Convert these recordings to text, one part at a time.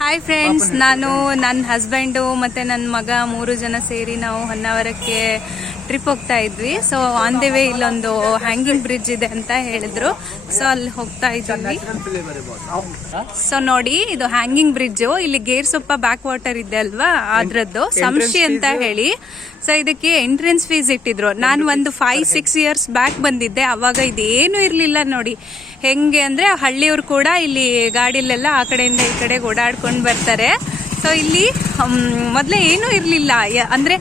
Hi friends ನಾನು ನನ್ನ husband ಮತ್ತು ನನ್ನ ಮಗ ಮೂರು ಜನ ಸೇರಿ ನಾವು ಹೊನ್ನಾವರಕ್ಕೆ ಟ್ರಿಪ್ ಹೋಗ್ತಾ ಇದ್ವಿ. ಸೊ ಆನ್ ದಿ ವೇ ಇಲ್ಲೊಂದು ಹ್ಯಾಂಗಿಂಗ್ ಬ್ರಿಡ್ಜ್ ಇದೆ ಅಂತ ಹೇಳಿದ್ರು. ಸೊ ಅಲ್ಲಿ ಹೋಗ್ತಾ ಇದ್ವಿ. ಸೊ ನೋಡಿ ಇದು ಹ್ಯಾಂಗಿಂಗ್ ಬ್ರಿಡ್ಜ್ ಇಲ್ಲಿ ಗೇರ್ಸೊಪ್ಪ ಬ್ಯಾಕ್ ವಾಟರ್ ಇದೆ ಅಲ್ವಾ? ಅದ್ರದ್ದು ಸಂಶಿ ಅಂತ ಹೇಳಿ. ಸೊ ಇದಕ್ಕೆ ಎಂಟ್ರೆನ್ಸ್ ಫೀಸ್ ಇಟ್ಟಿದ್ರು. ನಾನು ಒಂದು ಫೈವ್ ಸಿಕ್ಸ್ ಇಯರ್ಸ್ ಬ್ಯಾಕ್ ಬಂದಿದ್ದೆ. ಅವಾಗ ಇದೇನು ಇರಲಿಲ್ಲ ನೋಡಿ. ಹೆಂಗೆ ಅಂದ್ರೆ ಹಳ್ಳಿಯವ್ರು ಕೂಡ ಇಲ್ಲಿ ಗಾಡಿಲೆಲ್ಲ ಆ ಕಡೆಯಿಂದ ಈ ಕಡೆ ಓಡಾಡ್ಕೊಂಡು ಬರ್ತಾರೆ. ಸೊ ಇಲ್ಲಿ ಮೊದಲೇ ಏನೂ ಇರಲಿಲ್ಲ. ಅಂದರೆ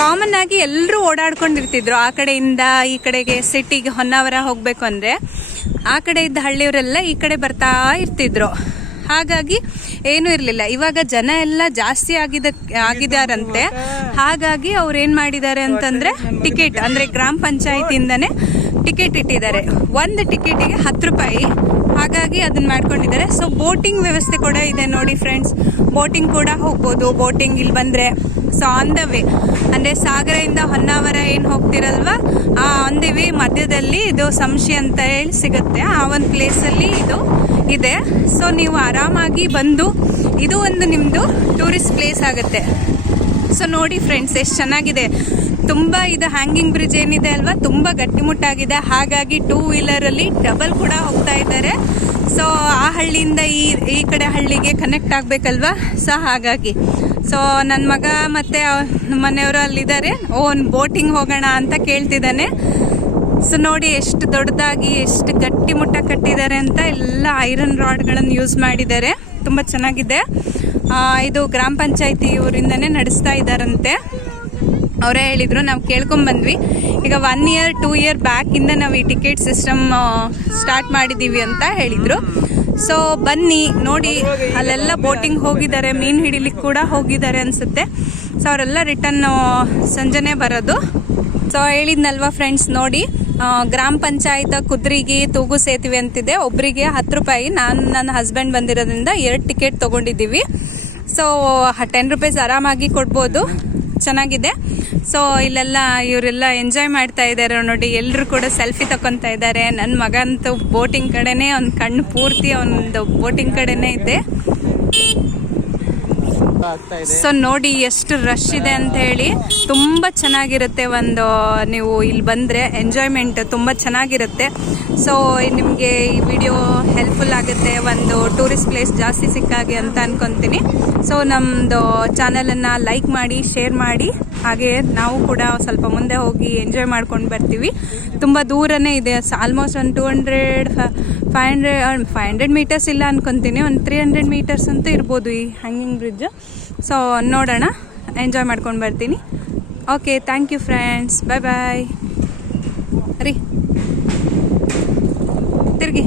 ಕಾಮನ್ ಆಗಿ ಎಲ್ಲರೂ ಓಡಾಡ್ಕೊಂಡಿರ್ತಿದ್ರು. ಆ ಕಡೆಯಿಂದ ಈ ಕಡೆಗೆ ಸಿಟಿಗೆ ಹೊನ್ನಾವರ ಹೋಗಬೇಕು ಅಂದರೆ ಆ ಕಡೆ ಇದ್ದ ಹಳ್ಳಿಯವರೆಲ್ಲ ಈ ಕಡೆ ಬರ್ತಾ ಇರ್ತಿದ್ರು. ಹಾಗಾಗಿ ಏನೂ ಇರಲಿಲ್ಲ. ಇವಾಗ ಜನ ಎಲ್ಲ ಜಾಸ್ತಿ ಆಗಿದ ಆಗಿದಾರಂತೆ. ಹಾಗಾಗಿ ಅವ್ರು ಏನು ಮಾಡಿದ್ದಾರೆ ಅಂತಂದರೆ ಟಿಕೆಟ್ ಅಂದರೆ ಗ್ರಾಮ ಪಂಚಾಯತಿಂದನೇ ಟಿಕೆಟ್ ಇಟ್ಟಿದ್ದಾರೆ. ಒಂದು ಟಿಕೆಟಿಗೆ ಹತ್ತು ರೂಪಾಯಿ. ಹಾಗಾಗಿ ಅದನ್ನ ಮಾಡ್ಕೊಂಡಿದ್ದಾರೆ. ಸೊ ಬೋಟಿಂಗ್ ವ್ಯವಸ್ಥೆ ಕೂಡ ಇದೆ ನೋಡಿ ಫ್ರೆಂಡ್ಸ್ ಬೋಟಿಂಗ್ ಕೂಡ ಹೋಗ್ಬೋದು. ಬೋಟಿಂಗ್ ಇಲ್ಲಿ ಬಂದರೆ ಸೊ ಆನ್ ದ ವೇ ಅಂದರೆ ಸಾಗರದಿಂದ ಹೊನ್ನಾವರ ಏನು ಹೋಗ್ತಿರಲ್ವಾ? ಆ ಆನ್ ದಿ ವೇ ಮಧ್ಯದಲ್ಲಿ ಇದು ಸಂಶಿ ಅಂತ ಹೇಳಿ ಸಿಗುತ್ತೆ. ಆ ಒಂದು ಪ್ಲೇಸಲ್ಲಿ ಇದು ಇದೆ. ಸೊ ನೀವು ಆರಾಮಾಗಿ ಬಂದು, ಇದು ಒಂದು ನಿಮ್ಮದು ಟೂರಿಸ್ಟ್ ಪ್ಲೇಸ್ ಆಗುತ್ತೆ. ಸೊ ನೋಡಿ ಫ್ರೆಂಡ್ಸ್ ಎಷ್ಟು ಚೆನ್ನಾಗಿದೆ. ತುಂಬ ಇದು ಹ್ಯಾಂಗಿಂಗ್ ಬ್ರಿಡ್ಜ್ ಏನಿದೆ ಅಲ್ವಾ? ತುಂಬ ಗಟ್ಟಿಮುಟ್ಟಾಗಿದೆ. ಹಾಗಾಗಿ ಟೂ ವೀಲರಲ್ಲಿ ಡಬಲ್ ಕೂಡ ಹೋಗ್ತಾ ಇದ್ದಾರೆ. ಸೊ ಆ ಹಳ್ಳಿಯಿಂದ ಈ ಈ ಕಡೆ ಹಳ್ಳಿಗೆ ಕನೆಕ್ಟ್ ಆಗಬೇಕಲ್ವಾ? ಸೊ ಹಾಗಾಗಿ. ಸೊ ನನ್ನ ಮಗ ಮತ್ತು ಮನೆಯವರು ಅಲ್ಲಿದ್ದಾರೆ. ಓನ್ ಬೋಟಿಂಗ್ ಹೋಗೋಣ ಅಂತ ಕೇಳ್ತಿದ್ದಾನೆ. ಸೊ ನೋಡಿ ಎಷ್ಟು ದೊಡ್ಡದಾಗಿ, ಎಷ್ಟು ಗಟ್ಟಿಮುಟ್ಟ ಕಟ್ಟಿದ್ದಾರೆ ಅಂತ. ಎಲ್ಲ ಐರನ್ ರಾಡ್ಗಳನ್ನು ಯೂಸ್ ಮಾಡಿದ್ದಾರೆ. ತುಂಬ ಚೆನ್ನಾಗಿದೆ. ಇದು ಗ್ರಾಮ ಪಂಚಾಯತಿ ಇವರಿಂದನೇ ನಡೆಸ್ತಾ ಇದ್ದಾರಂತೆ. ಅವರೇ ಹೇಳಿದರು, ನಾವು ಕೇಳ್ಕೊಂಬಂದ್ವಿ ಈಗ ಒನ್ ಇಯರ್ ಟೂ ಇಯರ್ ಬ್ಯಾಕಿಂದ ನಾವು ಈ ಟಿಕೆಟ್ ಸಿಸ್ಟಮ್ ಸ್ಟಾರ್ಟ್ ಮಾಡಿದ್ದೀವಿ ಅಂತ ಹೇಳಿದರು. ಸೊ ಬನ್ನಿ, ನೋಡಿ, ಅಲ್ಲೆಲ್ಲ ಬೋಟಿಂಗ್ ಹೋಗಿದ್ದಾರೆ, ಮೀನು ಹಿಡಿಲಿಕ್ಕೆ ಕೂಡ ಹೋಗಿದ್ದಾರೆ ಅನಿಸುತ್ತೆ. ಸೊ ಅವರೆಲ್ಲ ರಿಟರ್ನ್ ಸಂಜೆನೇ ಬರೋದು. ಸೊ ಹೇಳಿದ್ನಲ್ವಾ ಫ್ರೆಂಡ್ಸ್ ನೋಡಿ. ಗ್ರಾಮ ಪಂಚಾಯತ್ ಕುದ್ರಿಗೆ ತೂಗು ಸೇತುವೆ ಅಂತಿದೆ. ಒಬ್ಬರಿಗೆ ಹತ್ತು ರೂಪಾಯಿ. ನಾನು ನನ್ನ ಹಸ್ಬೆಂಡ್ ಬಂದಿರೋದ್ರಿಂದ ಎರಡು ಟಿಕೆಟ್ ತೊಗೊಂಡಿದ್ದೀವಿ. ಸೊ ಟೆನ್ ರುಪೀಸ್ ಆರಾಮಾಗಿ ಕೊಡ್ಬೋದು. ಚೆನ್ನಾಗಿದೆ. ಸೊ ಇಲ್ಲೆಲ್ಲ ಇವರೆಲ್ಲ ಎಂಜಾಯ್ ಮಾಡ್ತಾ ಇದ್ದಾರೆ ನೋಡಿ. ಎಲ್ಲರೂ ಕೂಡ ಸೆಲ್ಫಿ ತಕೊಂತ ಇದ್ದಾರೆ. ನನ್ನ ಮಗ ಅಂತೂ ಬೋಟಿಂಗ್ ಕಡೆನೇ ಒಂದು ಕಣ್ಣು ಪೂರ್ತಿ ಒಂದು ಬೋಟಿಂಗ್ ಕಡೆನೇ ಇದೆ. ಸೊ ನೋಡಿ ಎಷ್ಟು ರಶ್ ಇದೆ ಅಂತ ಹೇಳಿ ತುಂಬ ಚೆನ್ನಾಗಿರುತ್ತೆ ಒಂದು, ನೀವು ಇಲ್ಲಿ ಬಂದರೆ ಎಂಜಾಯ್ಮೆಂಟ್ ತುಂಬ ಚೆನ್ನಾಗಿರುತ್ತೆ. ಸೊ ನಿಮಗೆ ಈ ವಿಡಿಯೋ ಹೆಲ್ಪ್ಫುಲ್ ಆಗುತ್ತೆ, ಒಂದು ಟೂರಿಸ್ಟ್ ಪ್ಲೇಸ್ ಜಾಸ್ತಿ ಸಿಕ್ಕಾಗೆ ಅಂತ ಅನ್ಕೊಂತೀನಿ. ಸೊ ನಮ್ಮದು ಚಾನಲನ್ನು ಲೈಕ್ ಮಾಡಿ ಶೇರ್ ಮಾಡಿ. ಹಾಗೆ ನಾವು ಕೂಡ ಸ್ವಲ್ಪ ಮುಂದೆ ಹೋಗಿ ಎಂಜಾಯ್ ಮಾಡ್ಕೊಂಡು ಬರ್ತೀವಿ. ತುಂಬ ದೂರನೇ ಇದೆ ಆಲ್ಮೋಸ್ಟ್ ಒಂದು two hundred five hundred five hundred meters ಇಲ್ಲ ಅನ್ಕೊಂತೀನಿ, ಒಂದು ತ್ರೀ ಹಂಡ್ರೆಡ್ ಮೀಟರ್ಸ್ ಅಂತೂ ಇರ್ಬೋದು ಈ ಹ್ಯಾಂಗಿಂಗ್ ಬ್ರಿಡ್ಜ್ ಸೊ ನೋಡೋಣ ಎಂಜಾಯ್ ಮಾಡ್ಕೊಂಡು ಬರ್ತೀನಿ. Okay thank you friends bye bye ರೀ. ತಿರ್ಗಿ.